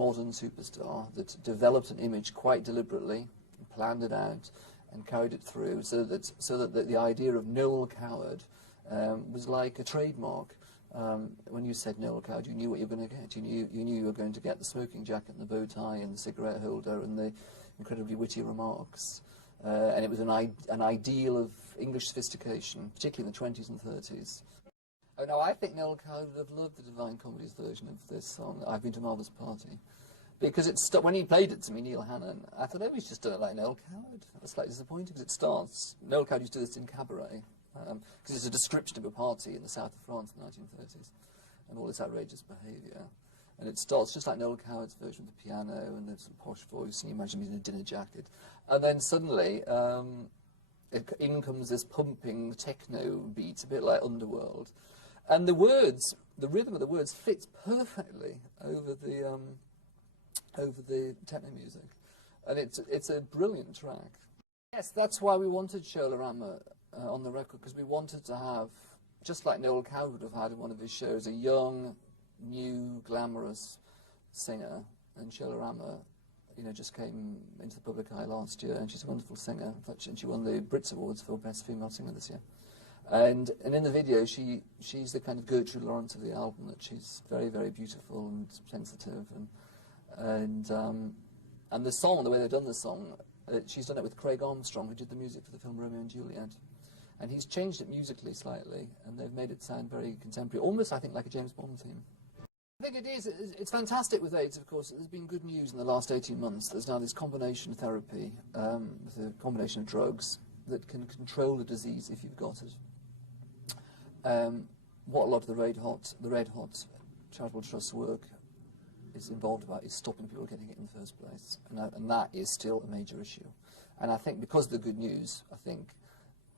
modern superstar that developed an image quite deliberately, and planned it out, and carried it through, so that the idea of Noël Coward was like a trademark. When you said Noël Coward, you knew what you were going to get. You knew you were going to get the smoking jacket and the bow tie and the cigarette holder and the incredibly witty remarks. And it was an ideal of English sophistication, particularly in the 20s and 30s. Oh, no, I think Noël Coward would have loved the Divine Comedy's version of this song, I've Been to Martha's Party. Because when he played it to me, Neil Hannon, I thought, oh, he's just done it like Noël Coward. I was slightly disappointed because it starts, Noël Coward used to do this in cabaret, because it's a description of a party in the south of France in the 1930s, and all this outrageous behaviour. And it starts just like Noël Coward's version with the piano and the sort of posh voice, and you imagine him in a dinner jacket. And then suddenly, in comes this pumping techno beat, a bit like Underworld. And the words, the rhythm of the words fits perfectly over the techno music. And it's a brilliant track. Yes, that's why we wanted Sholorama on the record, because we wanted to have, just like Noël Coward would have had in one of his shows, a young, new, glamorous singer. And Sholorama, you know, just came into the public eye last year, and she's a wonderful singer. In fact, she won the Brits Awards for Best Female Singer this year. And in the video, she's the kind of Gertrude Lawrence of the album, that she's very, very beautiful and sensitive, and the song, the way they've done the song, she's done it with Craig Armstrong, who did the music for the film Romeo and Juliet, and he's changed it musically slightly, and they've made it sound very contemporary, almost, I think, like a James Bond theme. I think it is. It's fantastic with AIDS, of course. There's been good news in the last 18 months. There's now this combination therapy, with a combination of drugs that can control the disease if you've got it. What a lot of the Red Hot Charitable Trust's work is involved about is stopping people getting it in the first place, and that is still a major issue. And I think because of the good news, I think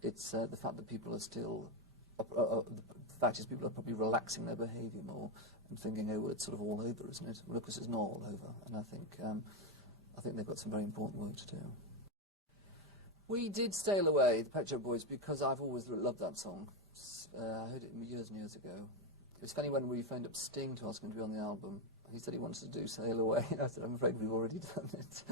it's the fact that people are still, the fact is people are probably relaxing their behaviour more and thinking, oh, well, it's sort of all over, isn't it? Well, of course, it's not all over, and I think they've got some very important work to do. We did Sail Away, the Pet Shop Boys, because I've always loved that song. I heard it years and years ago. It was funny when we phoned up Sting to ask him to be on the album. He said he wanted to do Sail Away. I said, I'm afraid we've already done it.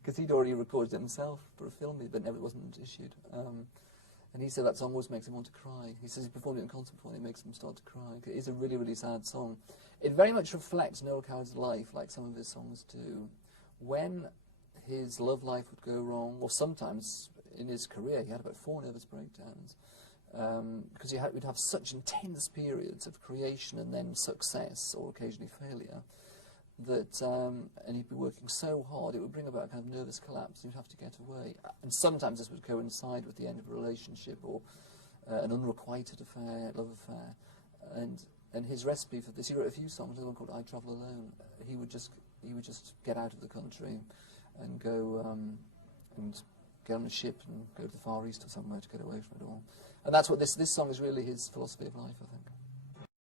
Because he'd already recorded it himself for a film, but it wasn't issued. And he said that song always makes him want to cry. He says he performed it in concert before and it makes him start to cry. It is a really, really sad song. It very much reflects Noël Coward's life, like some of his songs do. When his love life would go wrong, or sometimes in his career, he had about 4 nervous breakdowns. Because we'd have such intense periods of creation and then success, or occasionally failure, that, and he'd be working so hard, it would bring about a kind of nervous collapse, and he'd have to get away. And sometimes this would coincide with the end of a relationship, or an unrequited affair, love affair. And his recipe for this, he wrote a few songs, another one called I Travel Alone. He would just get out of the country and go and get on a ship and go to the Far East or somewhere to get away from it all. And that's what this song is really his philosophy of life, I think.